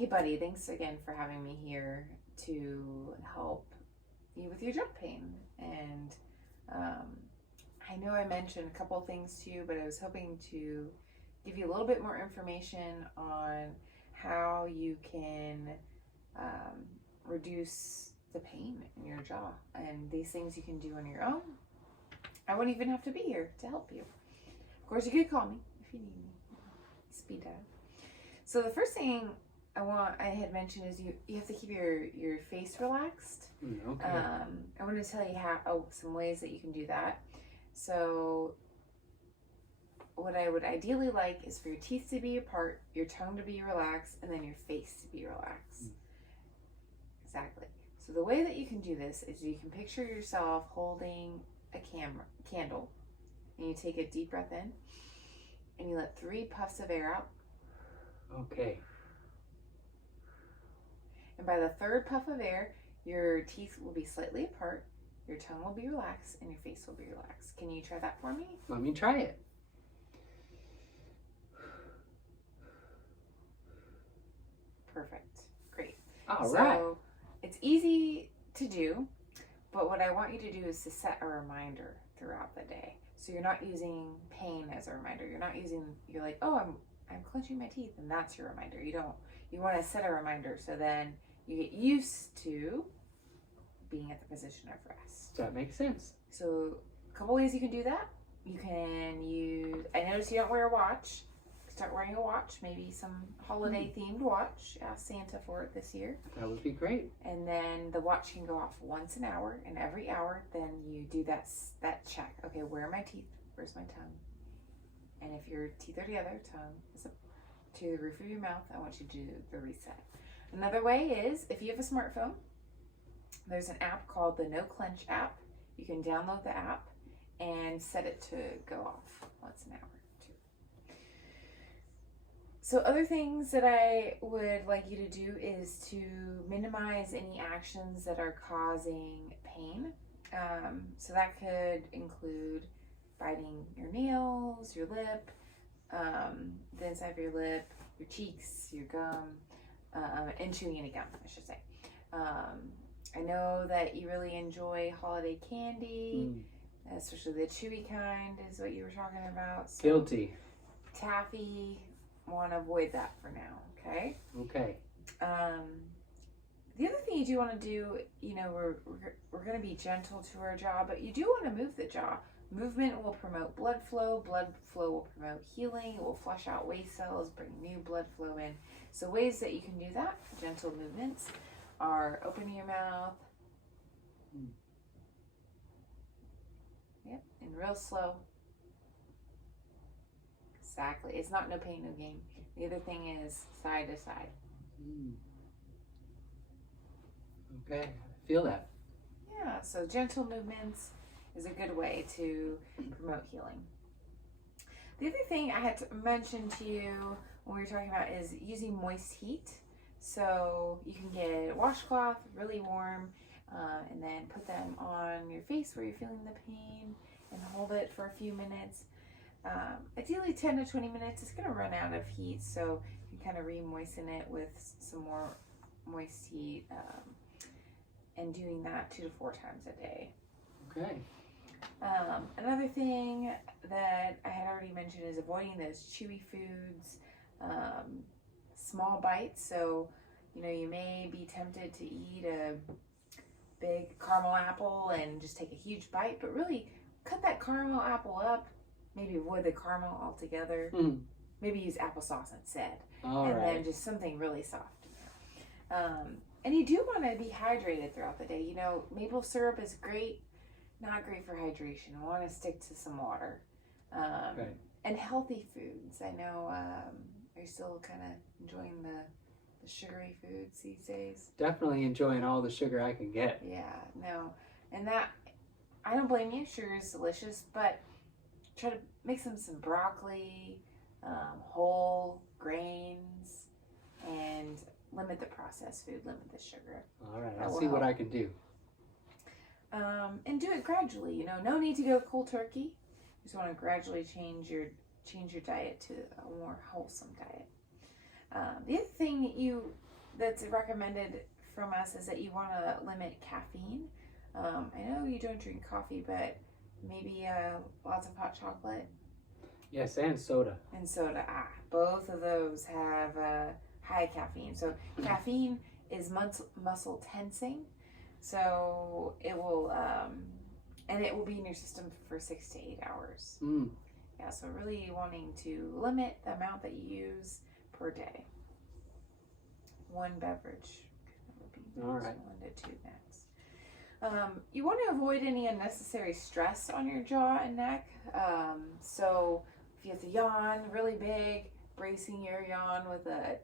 Hey, buddy, thanks again for having me here to help you with your joint pain. And um, I know I mentioned a couple things to you, but I was hoping to give you a little bit more information on how you can um, reduce the pain in your jaw. And these things you can do on your own. I wouldn't even have to be here to help you. Of course, you could call me if you need me. Speed dial. So the first thing I had mentioned is you have to keep your face relaxed. Okay. I want to tell you some ways that you can do that. So what I would ideally like is for your teeth to be apart, your tongue to be relaxed, and then your face to be relaxed. Exactly. So the way that you can do this is you can picture yourself holding a candle, and you take a deep breath in, and you let 3 puffs of air out. Okay. And by the 3rd puff of air, your teeth will be slightly apart, your tongue will be relaxed, and your face will be relaxed. Can you try that for me? Let me try it. Perfect. Great. All right. So it's easy to do, but what I want you to do is to set a reminder throughout the day. So you're not using pain as a reminder. You're like, oh, I'm clenching my teeth, and that's your reminder. You want to set a reminder so then you get used to being at the position of rest. That makes sense. So a couple ways you can do that. You can use, I notice you don't wear a watch. Start wearing a watch, maybe some holiday themed watch. Ask Santa for it this year. That would be great. And then the watch can go off once an hour, and every hour then you do that check. Okay, where are my teeth? Where's my tongue? And if your teeth are together, tongue is up to the roof of your mouth, I want you to do the reset. Another way is, if you have a smartphone, there's an app called the No Clench app. You can download the app and set it to go off once an hour too. So other things that I would like you to do is to minimize any actions that are causing pain. So that could include biting your nails, your lip, the inside of your lip, your cheeks, your gum, and chewing any gum, I should say. I know that you really enjoy holiday candy, especially the chewy kind is what you were talking about. So Guilty. taffy, want to avoid that for now, okay? Okay. The other thing you do want to do, we're going to be gentle to our jaw, but you do want to move the jaw. Movement will promote blood flow. Blood flow will promote healing. It will flush out waste cells, bring new blood flow in. So ways that you can do that, gentle movements, are opening your mouth. Yep, and real slow. Exactly. It's not no pain, no gain. The other thing is side to side. Okay, I feel that. Yeah, so gentle movements is a good way to promote healing. The other thing I had to mention to you when we were talking about is using moist heat. So you can get a washcloth, really warm, and then put them on your face where you're feeling the pain and hold it for a few minutes. Ideally 10 to 20 minutes. It's going to run out of heat, so you can kind of re-moisten it with some more moist heat, and doing that 2 to 4 times a day. Okay. Another thing that I had already mentioned is avoiding those chewy foods, small bites. So, you may be tempted to eat a big caramel apple and just take a huge bite, but really cut that caramel apple up. Maybe avoid the caramel altogether. Maybe use applesauce instead. Then just something really soft. And you do want to be hydrated throughout the day. Maple syrup is great, not great for hydration. I want to stick to some water. Okay. And healthy foods. I know, are you still kind of enjoying the sugary foods these days? Definitely enjoying all the sugar I can get. Yeah, no. And that, I don't blame you. Sugar is delicious, but try to mix in some broccoli, whole grains, and limit the processed food, limit the sugar. All right, I'll see what I can do. And do it gradually. No need to go cold turkey. You just want to gradually change your diet to a more wholesome diet. The other thing that you that's recommended from us is that you want to limit caffeine. I know you don't drink coffee, but maybe lots of hot chocolate. Yes, and soda. And soda. Both of those have high caffeine. So caffeine is muscle tensing. So it will, and it will be in your system for 6 to 8 hours. Yeah, so really wanting to limit the amount that you use per day. 1 beverage. All right. 1 to 2 max. You want to avoid any unnecessary stress on your jaw and neck. So if you have to yawn really big, bracing your yawn with a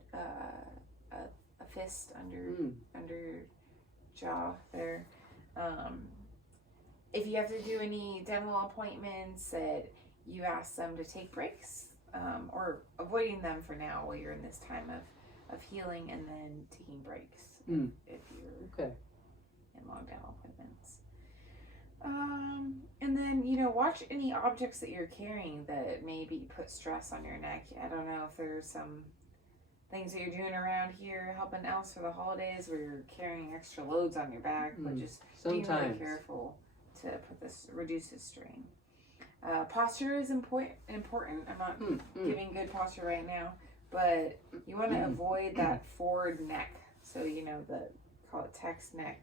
fist under your jaw there. If you have to do any dental appointments, that you ask them to take breaks, or avoiding them for now while you're in this time of healing, and then taking breaks if you're in long dental appointments. And then, watch any objects that you're carrying that maybe put stress on your neck. I don't know if there's some things that you're doing around here helping else for the holidays where you're carrying extra loads on your back, but just be really careful to reduce the strain. Posture is important. I'm not giving good posture right now, but you want to avoid that forward neck. So, call it text neck,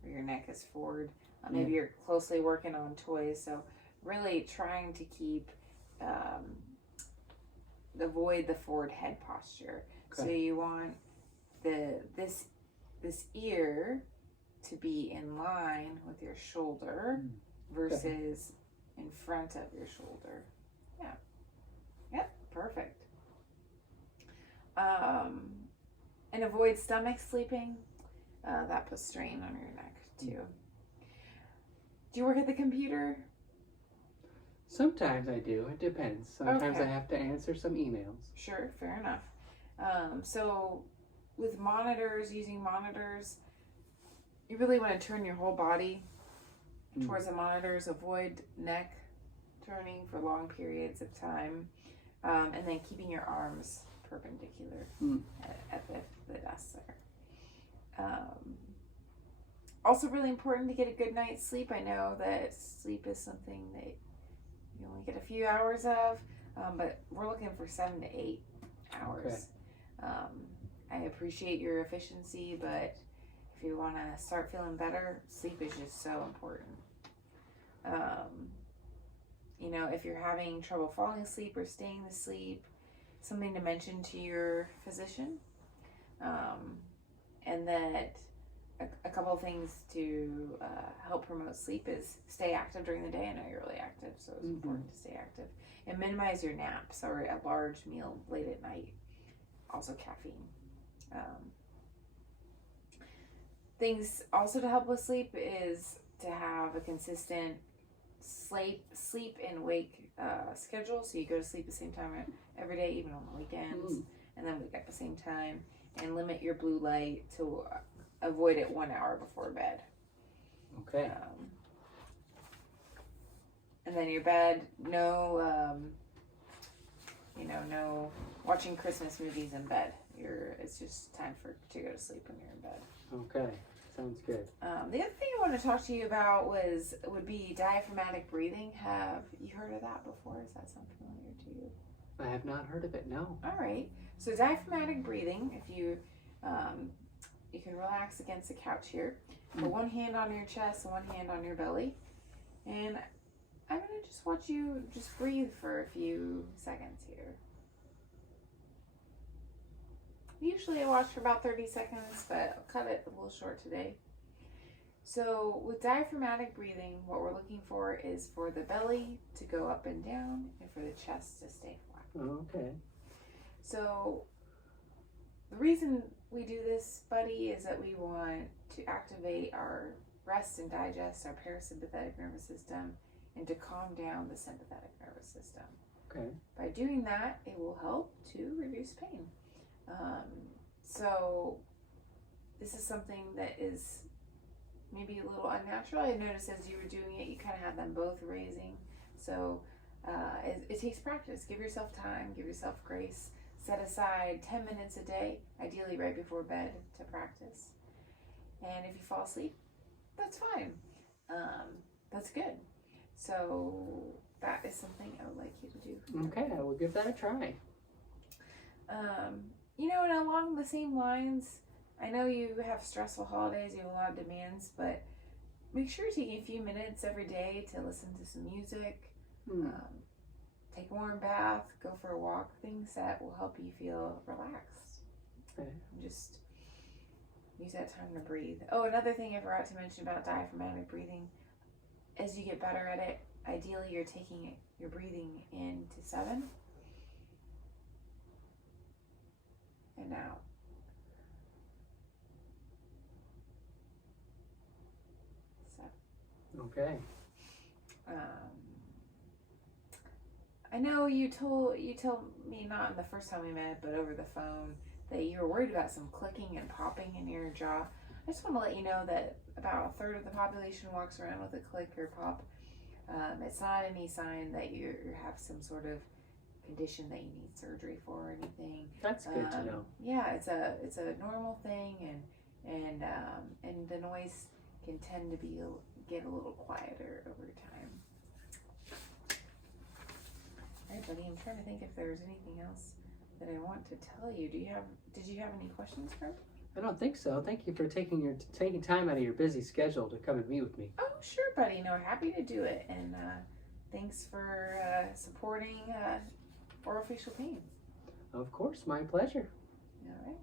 where your neck is forward. Maybe you're closely working on toys. So really trying to keep, avoid the forward head posture. Okay. So you want this ear to be in line with your shoulder versus in front of your shoulder. Yeah. Yep. Perfect. And avoid stomach sleeping. That puts strain on your neck too. Do you work at the computer? Sometimes I do. It depends. Sometimes I have to answer some emails. Sure, fair enough. So with using monitors, you really want to turn your whole body towards the monitors. Avoid neck turning for long periods of time. And then keeping your arms perpendicular at the desk there. Also really important to get a good night's sleep. I know that sleep is something that you only get a few hours of, but we're looking for 7 to 8 hours. I appreciate your efficiency, but if you want to start feeling better, sleep is just so important. If you're having trouble falling asleep or staying asleep, something to mention to your physician. And that a couple of things to help promote sleep is stay active during the day. I know you're really active, so it's important to stay active. And minimize your naps or a large meal late at night. Also caffeine. Things also to help with sleep is to have a consistent sleep and wake schedule. So you go to sleep at the same time every day, even on the weekends, and then wake up at the same time. And limit your blue light to avoid it 1 hour before bed. Okay. And then your bed, no watching Christmas movies in bed. It's just time to go to sleep when you're in bed. Okay, sounds good. The other thing I want to talk to you about would be diaphragmatic breathing. Have you heard of that before? Does that sound familiar to you? I have not heard of it, no. All right. So diaphragmatic breathing, if you can relax against the couch here. Put one hand on your chest and one hand on your belly. And I'm going to just watch you just breathe for a few seconds here. Usually I watch for about 30 seconds, but I'll cut it a little short today. So with diaphragmatic breathing, what we're looking for is for the belly to go up and down and for the chest to stay flat. Okay. So the reason we do this, buddy, is that we want to activate our rest and digest, our parasympathetic nervous system, and to calm down the sympathetic nervous system. Okay. By doing that, it will help to reduce pain. So this is something that is maybe a little unnatural. I noticed as you were doing it, you kind of had them both raising. So it takes practice. Give yourself time, give yourself grace. set aside 10 minutes a day, ideally right before bed, to practice. And if you fall asleep, that's fine. That's good. So that is something I would like you to do. Okay, I will give that a try. And along the same lines, I know you have stressful holidays, you have a lot of demands, but make sure you're taking a few minutes every day to listen to some music, take a warm bath, go for a walk, things that will help you feel relaxed. Okay. Just use that time to breathe. Oh, another thing I forgot to mention about diaphragmatic breathing, as you get better at it, ideally you're breathing into 7 and out. Okay. I know you told me, not in the first time we met, but over the phone, that you were worried about some clicking and popping in your jaw. I just want to let you know that about a third of the population walks around with a click or pop. It's not any sign that you have some sort of condition that you need surgery for or anything. That's good to know. Yeah, it's a normal thing, and the noise can tend to get a little quieter over time. All right, buddy, I'm trying to think if there's anything else that I want to tell you. Did you have any questions for me? I don't think so. Thank you for taking time out of your busy schedule to come and meet with me. Oh, sure, buddy. No, happy to do it. And thanks for supporting orofacial pain. Of course, my pleasure. All right.